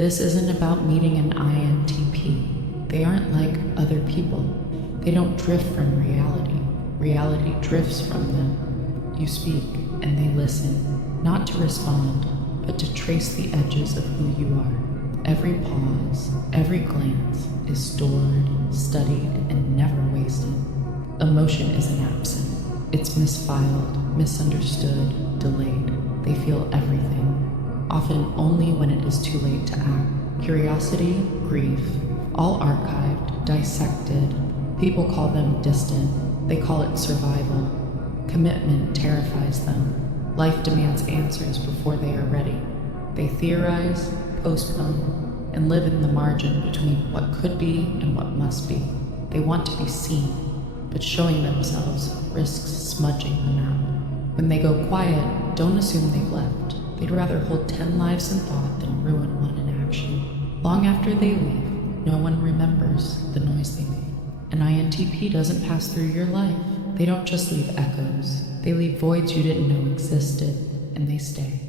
This isn't about meeting an INTP. They aren't like other people. They don't drift from reality. Reality drifts from them. You speak, and they listen, not to respond, but to trace the edges of who you are. Every pause, every glance is stored, studied, and never wasted. Emotion isn't absent. It's misfiled, misunderstood, delayed. They feel everything, often only when it is too late to act. Curiosity, grief, all archived, dissected. People call them distant. They call it survival. Commitment terrifies them. Life demands answers before they are ready. They theorize, postpone, and live in the margin between what could be and what must be. They want to be seen, but showing themselves risks smudging the map. When they go quiet, don't assume they've left. They'd rather hold 10 lives in thought than ruin one in action. Long after they leave, no one remembers the noise they made. An INTP doesn't pass through your life. They don't just leave echoes. They leave voids you didn't know existed, and they stay.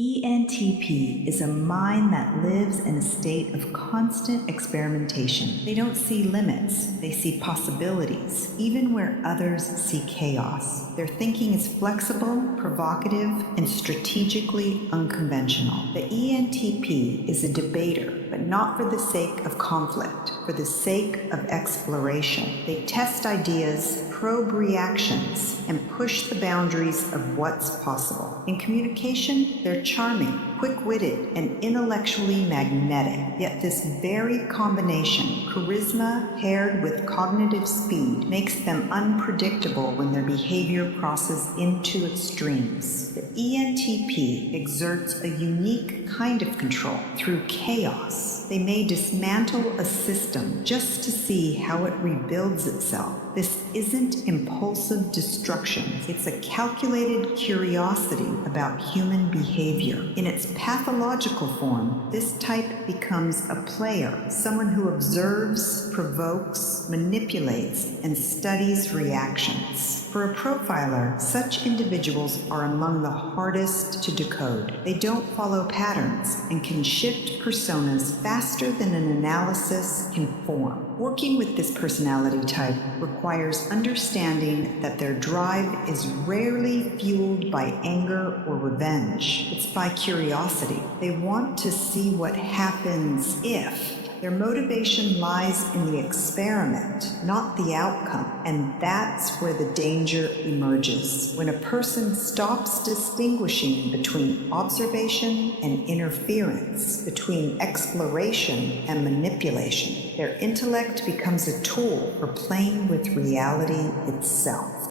ENTP is a mind that lives in a state of constant experimentation. They don't see limits, they see possibilities, even where others see chaos. Their thinking is flexible, provocative, and strategically unconventional. The ENTP is a debater, but not for the sake of conflict, for the sake of exploration. They test ideas, probe reactions, and push the boundaries of what's possible. In communication, they're charming, quick-witted, and intellectually magnetic. Yet this very combination, charisma paired with cognitive speed, makes them unpredictable when their behavior crosses into extremes. The ENTP exerts a unique kind of control through chaos. They may dismantle a system just to see how it rebuilds itself. This isn't impulsive destruction. It's a calculated curiosity about human behavior. In its pathological form, this type becomes a player, someone who observes, provokes, manipulates, and studies reactions. For a profiler, such individuals are among the hardest to decode. They don't follow patterns and can shift personas faster than an analysis can form. Working with this personality type requires understanding that their drive is rarely fueled by anger or revenge. It's by curiosity. They want to see what happens if. Their motivation lies in the experiment, not the outcome, and that's where the danger emerges. When a person stops distinguishing between observation and interference, between exploration and manipulation, their intellect becomes a tool for playing with reality itself.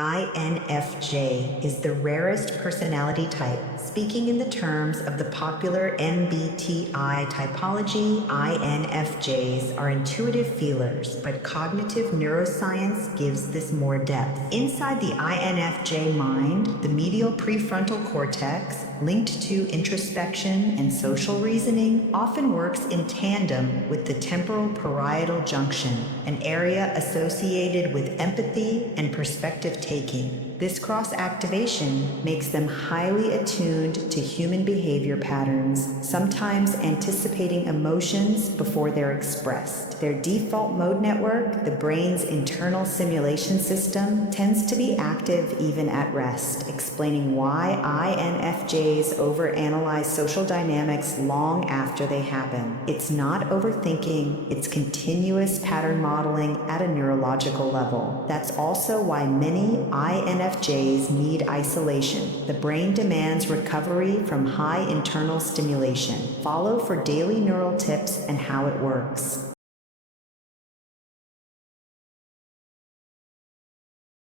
INFJ is the rarest personality type. Speaking in the terms of the popular MBTI typology, INFJs are intuitive feelers, but cognitive neuroscience gives this more depth. Inside the INFJ mind, the medial prefrontal cortex, linked to introspection and social reasoning, often works in tandem with the temporal parietal junction, an area associated with empathy and perspective taking. This cross-activation makes them highly attuned to human behavior patterns, sometimes anticipating emotions before they're expressed. Their default mode network, the brain's internal simulation system, tends to be active even at rest, explaining why INFJs overanalyze social dynamics long after they happen. It's not overthinking, it's continuous pattern modeling at a neurological level. That's also why many INFJs need isolation. The brain demands recovery from high internal stimulation. Follow for daily neural tips and how it works.